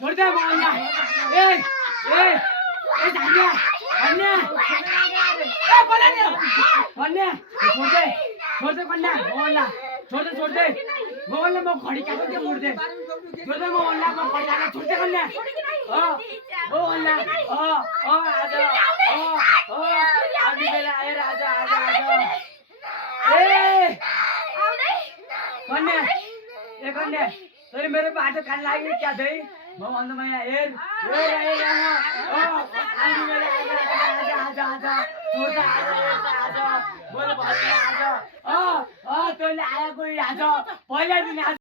छोड़ दे मोहल्ला ए ए ए जानिया कन्या ए बोला नहीं कन्या छोड़ दे कन्या मोहल्ला छोड़ दे मोहल्ला में खड़ी काट के मुड़ दे छोड़ दे मोहल्ला में खड़ी काट छोड़ दे कन्या मोहल्ला आजा अभी बेला ए आजा ए कन्या तेरे मेरे पे आटे खाने लागे क्या थे मैं अंदर में एर आजा छोटा आजा बोल आजा तो आया कोई आजा पहले दिन